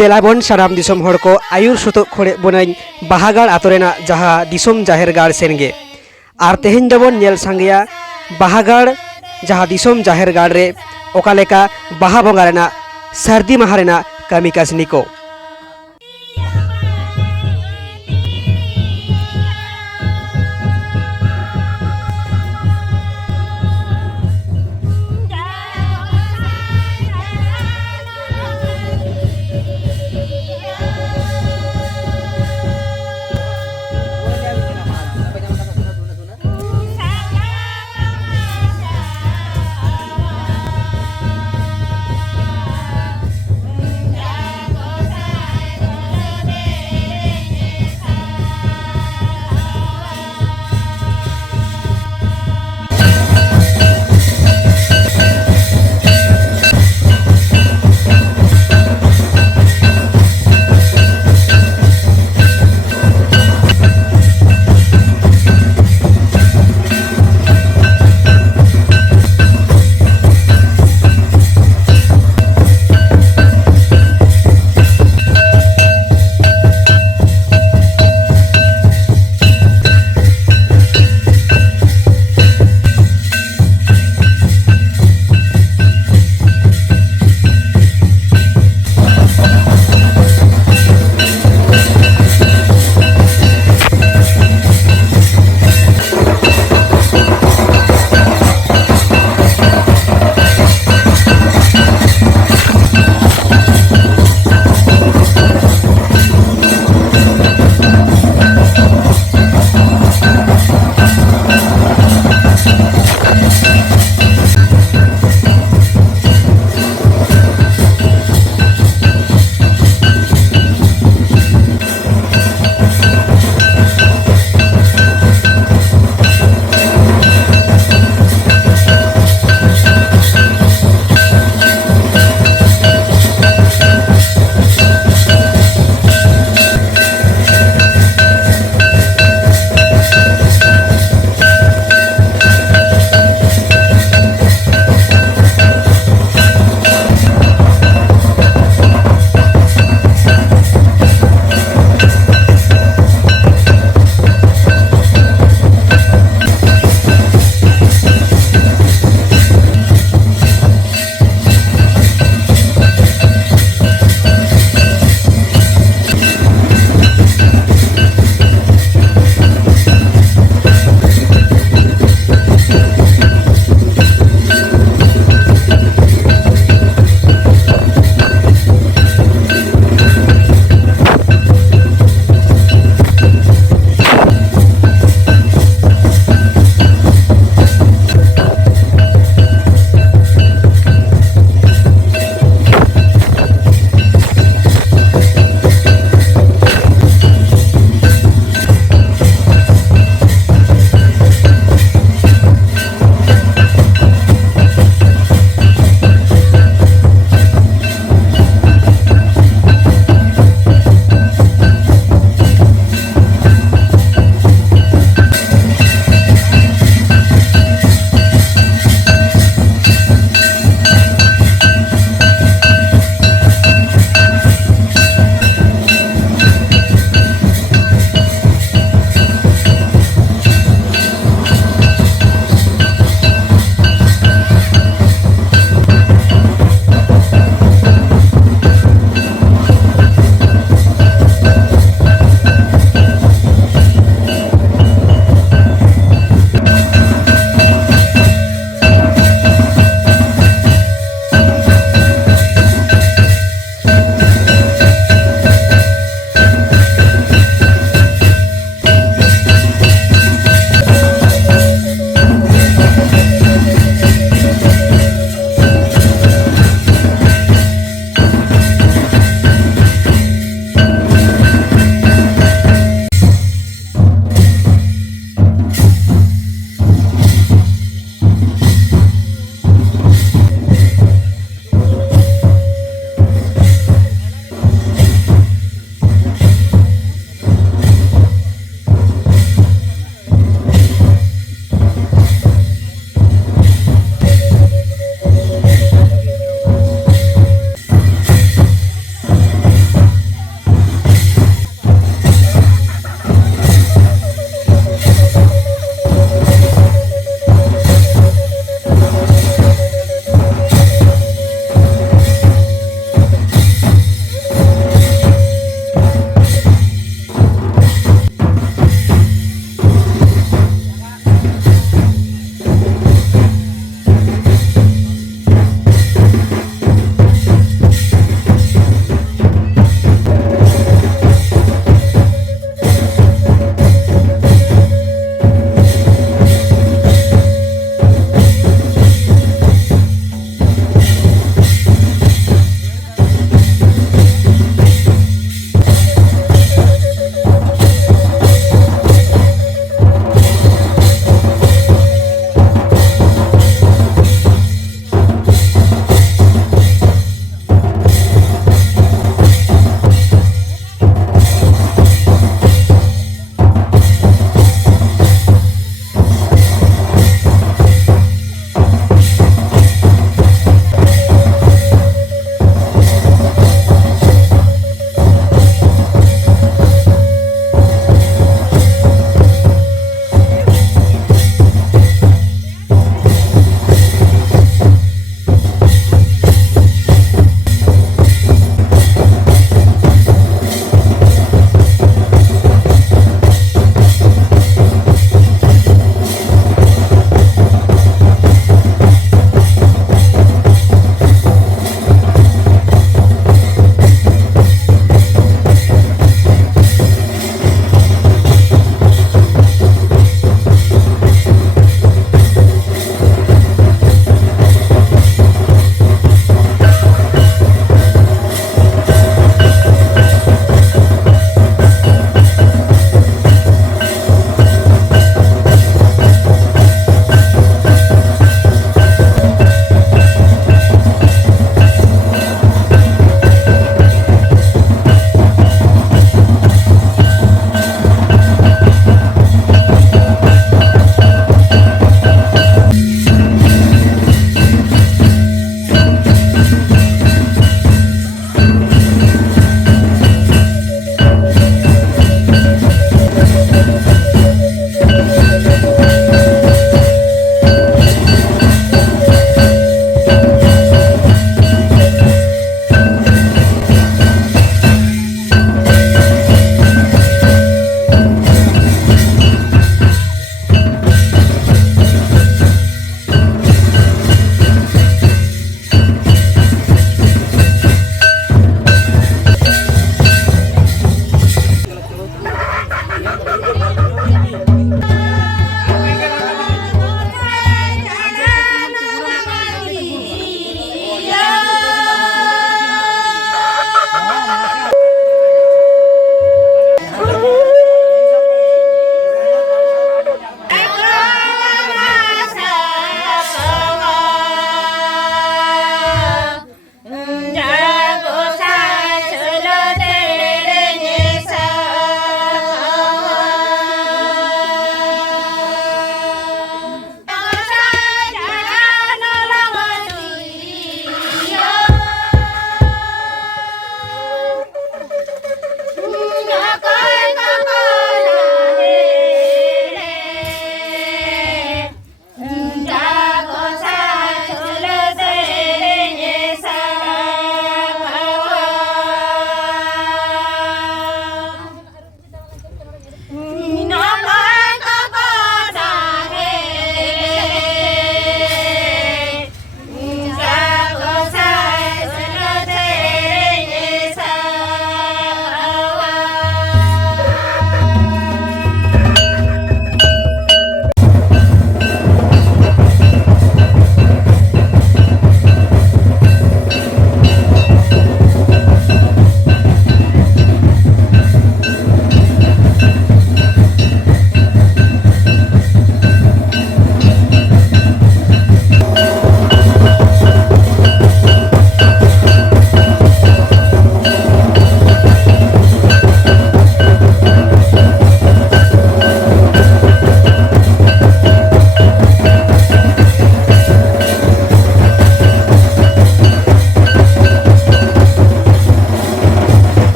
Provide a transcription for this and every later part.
देलाबन सानाम दिसम हर को आयुर सुतो खोड़े बनाई बाहागाड़ आतोरेना जहाँ दिसम जाहेर गाड़ सेनगे आर तेहेन दबन नेल सांगेया बाहागाड़ जहाँ दिसम जाहेर गाड़ रे ओकालेका बाहा बंगा रेना सार्दी माहा रेना कामी काजनी को।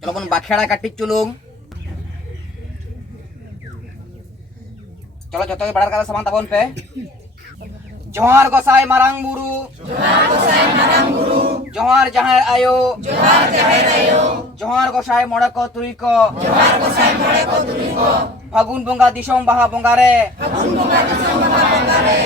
Kalau pun bakhera katik culung. Chalo joto barar kata samang tabon pe. Johar Gosai Marang Buru. Johar Gosai Marang Buru. Johar Jaher Ayo. Johar Jaher Ayo. Johar Gosai Modako Turiko. Johar Gosai Modako Turiko. Fagun Bunga Disong Baha Bongare. Fagun Bunga Disong Baha Bongare.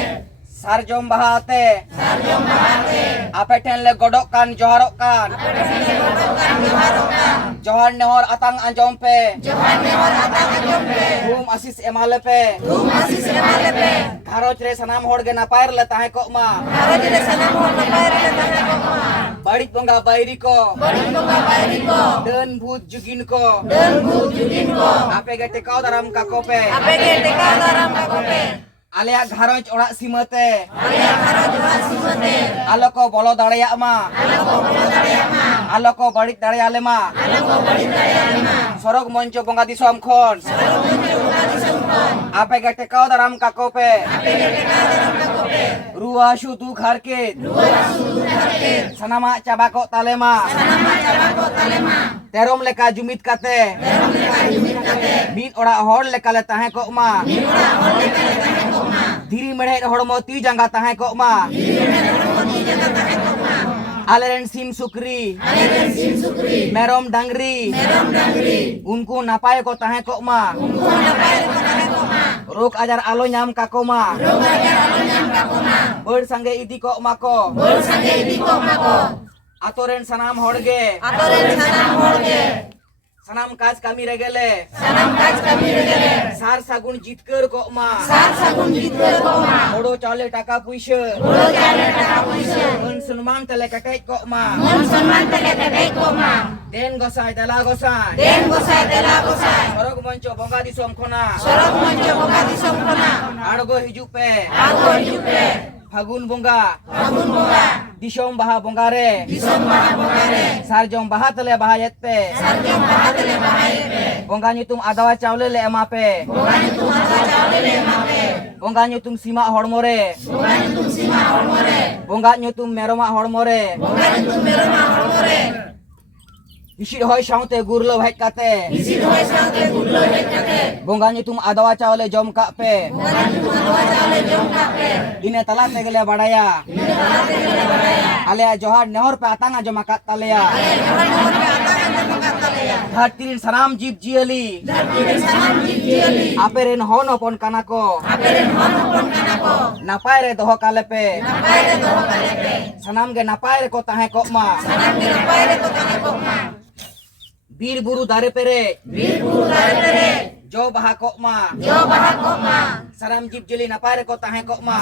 Sarjom Bahate. Sarjom Bahate. Apeten le godokkan joharokkan. Apeten le godokkan joharokkan. Johar Nehor Atang Anjompe. Johar Nehor Atang Anjompe. Rum Asis Emalepe. Rum Asis Emalepe. Gharoch re sanam hor ge napair le tahe kok ma. Gharoch re sanam hor napair le tahe kok ma. Barit bonga bairi ko. Barit bonga bairi ko. Den bhut jugin ko. Den bhut jugin ko. Ape ge tekau daram kakope. Ape ge tekau daram kakope. Alia gharoch orak simate. Alia gharoch orak simate. Aloko bolo dareya ma. Aloko bolo dareya ma. Aloko barit dareya le ma. Aloko barit dareya le ma. Sorok moncho bonga disom khon. Sorok moncho bonga disom khon. Ape ge tekau daram kakope. Ape ge tekau daram kakope. Ruwa shudu kharket. Ruwa shudu kharket. Sanama cabako talema. Sanama cabako talema. Terom leka jumit kate. Terom leka jumit kate. Min orak hor leka le tahe kok ma. Min orak hor leka le tahe kok ma. Diri mereh hormo ti jangga tahe kok ma. Diri mereh hormo ti jangga tahe kok ma. Aleren sim sukri. Aleren sim sukri. Merom dangri. Merom dangri. Unku napai ko tahe kok ma. Unku napai ko tahe kok ma. Rok ajar alo nyam kakoma. Rok ajar alo nyam kakoma. Ber sange idi kok mako. Ber sange idi kok mako. Atoren sanam horge. Atoren sanam horge. Sanam kaj kami regele. Sanam kaj kami regele. Sar sagun jitkar kok ma. Sar sagun jitkar kok ma. Odo chale taka puisha. Odo chale taka puisha. Mun sunman tele katek kok ma. Mun sunman tele katek kok ma. Den gosai dela gosai. Den gosai dela gosai. Sorok moncho bonga disom khona. Sorok moncho bonga disom khona. Argo hijuk pe. Argo hijuk pe. Fagun Bunga. Fagun Bunga. Disom Baha Bongare. Disom Baha Bongare. Sarjom Baha tele bahayet pe. Sarjom Baha tele bahayet pe. Bongga nyutum adawa caule le emape. Bongga nyutum sima hormore. Bongga nyutum meroma hormore. Isir hoy saute gurlo hej kate. Bongga nyutum adawa caule jom kape. Ine tala tegele badaya. Alea johar nehor pe atanga joma kat talea. Dhartirin sanam jib jiali. Aperen hon opon kanako. Napai re doho kalepe. Sanam ge napai re ko tahe kokma. Bir buru dare pere. Jo baha kokma. Saram jib jeli napai re ko tahe kokma.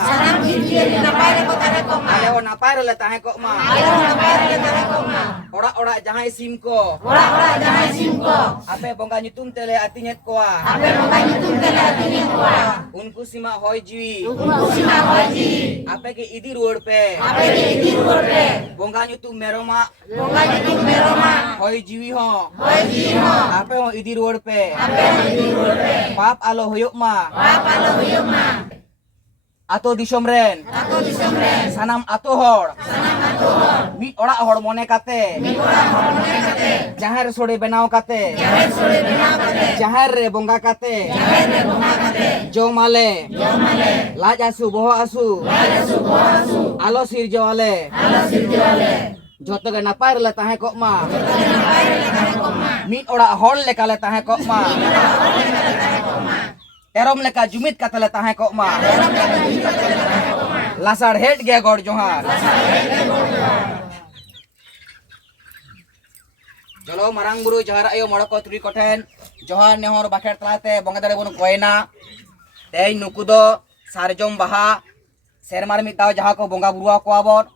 Aleo napai re le tahe kokma. Ora jahai sim ko. Ape bongga nyutum tele atinyet koa. Unku sima hoy jiwi. Ape ke idi road pe. Bongga nyutum meroma. Hoy jiwi ho. Ape ho idi road pe. Pap alo huyuk ma. Ato disom ren. Sanam ato hor. Mid ora hor mone kate. Jahar sore benau kate. Jahar re bongga kate. Jo male. Laj asu boho asu. Alo sir jawale. Joto ge napai le tahe kok ma. Mid ora hor le kale tahe kok ma. Erom leka jumit kata le tahe kok ma. Lasar head ge gor johar. Jalo marang buru johar ayo modoko turi koten. Johar nehor bakher talate bonga dare bon koena. Tei nukudo sarjom baha sermar mitaw jaha ko bonga buru ko abor.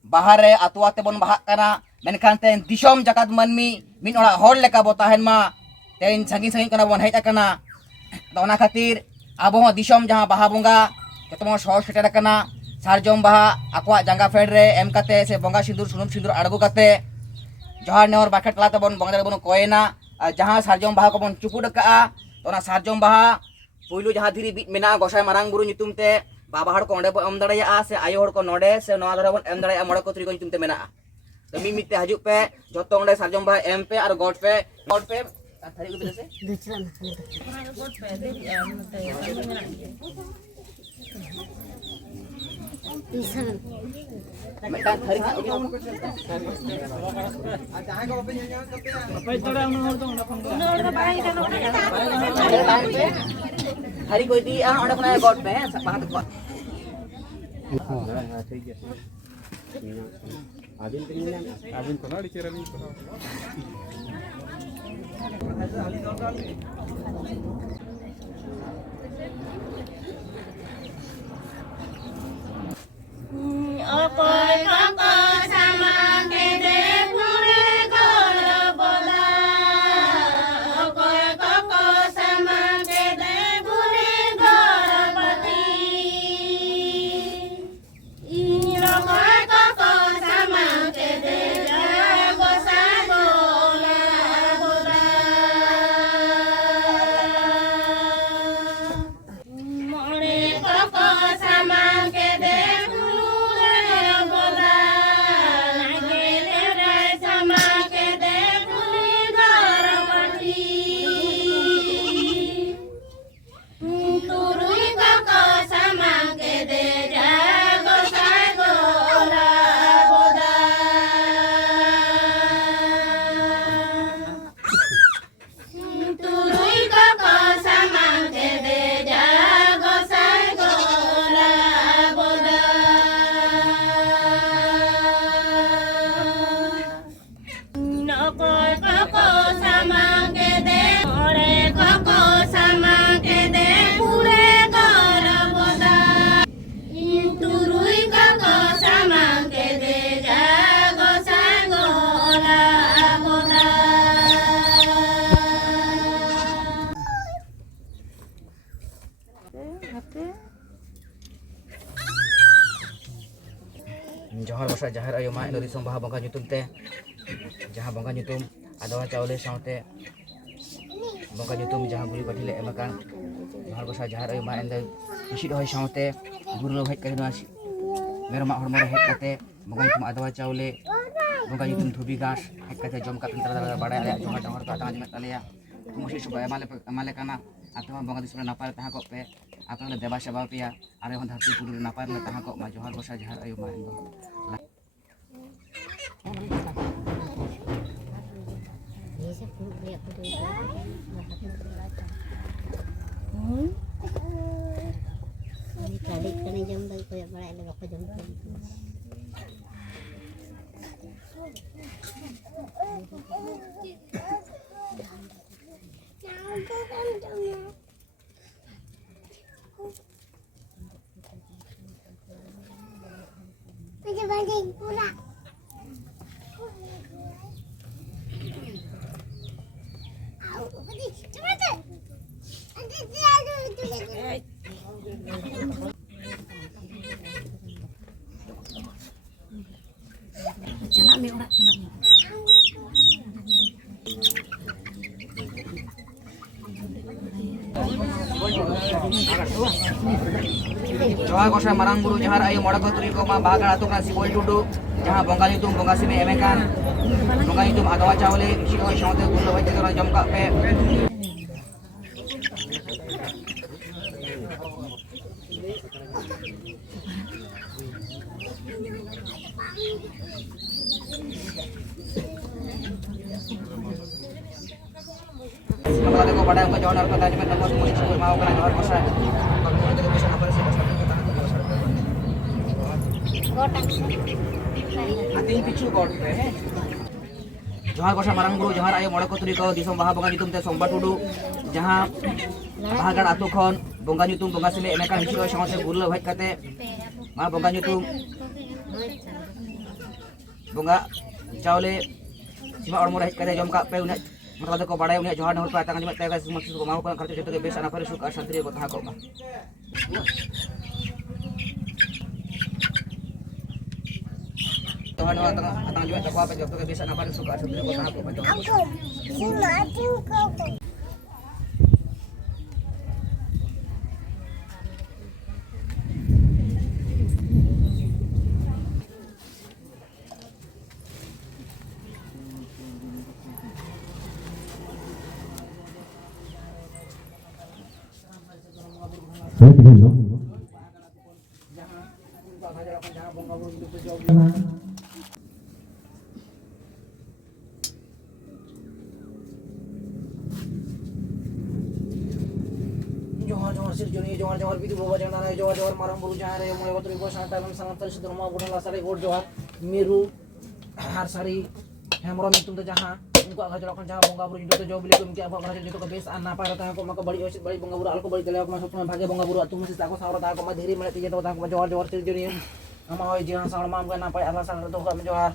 Bahare atuate bon bahak kana menkan ten disom jakat manmi min ora hor leka botahen ma. Ten sanging kana bon hej kana. Ona khatir abo disom jaha baha bonga ketemo soh seter kana sarjom baha akwa jangga fedre em kate se bonga sindur sunum sindur argo kate johar nehor baket lata bon bonga bon koena jaha sarjom baha ko bon cupu deka ona sarjom baha puilu jaha dhiri bit mena gosai marang buru nyutum te baba har ko onde bo em daraya se ayo hor ko node se noa dara bon em daraya mode ko tri ko nyutum te mena to mi mitte hajuk pe joto onde sarjom baha em pe ar god pe thari ko bilase Metan thari ha thari ko di onde khona god pe bahat ko Abin kono dikira ni kono. Okoy koko sama kede pure koro bola. Okoy koko sama kede pure koro pati. Okoy koko sama kede jago sagola bola. More koko sama kede Johar basa jahar ayo ma Indonesia baha bongga nyutum te jaha bongga nyutum adawa caule saute bongka nyutum jaha guli pathi le emakan johar gosa jahar ayu ma ende isi dohai saute guru lo hej kare nas merma hormo hej kate bongka nyutum adwa chaule bongka nyutum thubi gas hej kate jom ka pintar badai ale joma johar ka tang jimat ale ya musi subai amale kana atma bongka disme napar taha ko pe atma le deba seba pia are hon dharti puru napar le taha ko ma johar gosa jahar ayu ma endo Adik kena jam dari koyak balai ada bakal jam. Banding pula. Jalan orang jalan. Johar gosa marang buru jahar ayu mora ko turi ko ma bahagar atu kan sibol tudu jaha bongka nyutum bongka sime emekan bongka nyutum adwa chaule isi dohai saute guru lo hej kate jom ka pe Kalau teko pada ko johar ko tadi men ko semua disebut mau kana johar gosa kalau teko bisa apa sih gosa kita Gotak. ating picu god pe johar gosa marang buru johar ayu mora ko turi ko disom baha bongka nyutum te somba tudu jaha bahagar atu khon bongka nyutum bongka sile emekan hisi dohai saute guru lo hej kate ma bongka nyutum bongka chaule sima ormo hej kate jom ka pe unya मतलब को बड़ाई उन्हें जोहार नहर पे तंग जिमत तेगा सुमत को Maui को खर्च जतो के बेस अना पर सुख शांति को तहा को मा जोहार नहर तंग जिमत को पे जतो के बेस अना पर सुख शांति को तहा को मा Johar sirjoni johar bidu bawa jangan ada johar marang buru jangan ada mulai waktu ribu sangat dalam sangat terus rumah bulan lasari god johar miru harsari hemrom itu tuh jaha उनको आगे जलाकर जहाँ बंगा बुरु जो तो जो बिल्कुल उनके आपको घर जो तो बेस आना पाए रहता है को मका बड़ी औषध बड़ी बंगा बुरु आलको बड़ी तले को मैं सब में भागे बंगा बुरु तुम से ताको सावरा ताको मैं धीरे मिलती है तो ताको जोर जोर से जरी हम होय जहाँ सावरा माम का ना पाए अल्लाह सावरा तो हम जोहार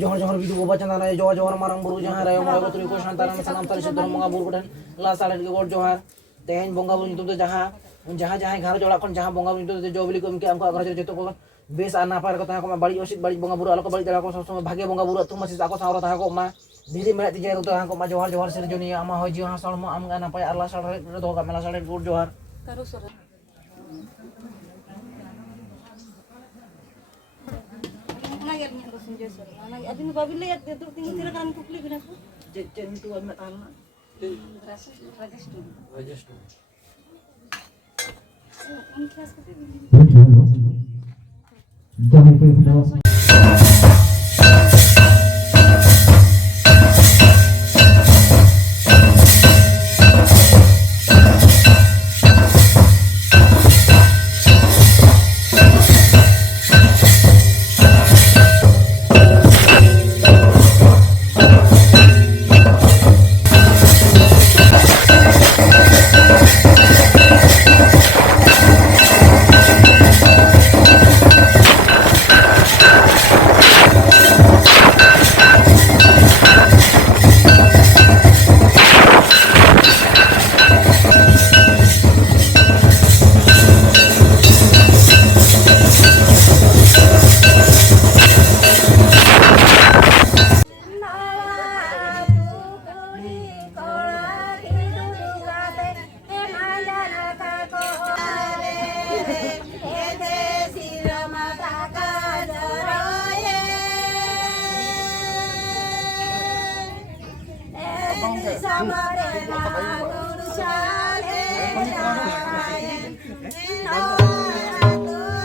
जोहर जोहर बिदु गोबा चंदा रहे जोहर जोहर मारंग बुरु जहाँ रहे मोय को तुरी को शांतारा में सलाम तारी से धर्म बंगा बुरु कोठन अल्लाह साले के गोर जोहार तेहन बंगा बुरु तुम तो जहाँ जहाँ जहाँ घर जोड़ा कौन जहाँ बंगा बुरु तो जो बिल्कुल उनके आपको घर जो तो बेस आना पाए रहता है को मैं बड़ी औषध बड़ी बंगा बुरु आलको बड़ी तले को सब में भागे बंगा बुरु तुम से ताको सावरा ताको मैं धीरे मेरे तीजे तो ताको मैं जोहर जोहर से जो नहीं आमा होय जहाँ साल में आम गाना पाए अल्लाह साले तो का मेला साले गोर जोहर Karo sore. Nagir niya ko sunjo sore. Nagir abin babil lihat dia tuh tinggi tira kan kupli bina ko. Jen itu am tanah Rajesh tu. Ini kelas ke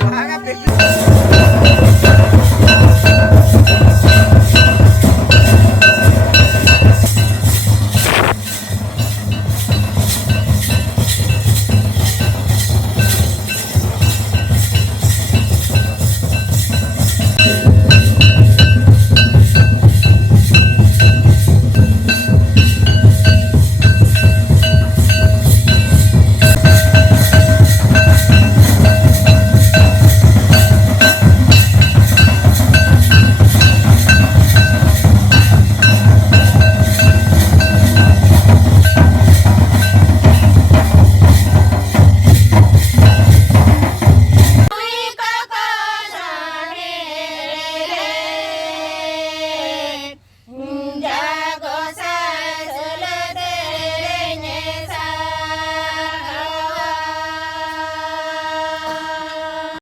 Agak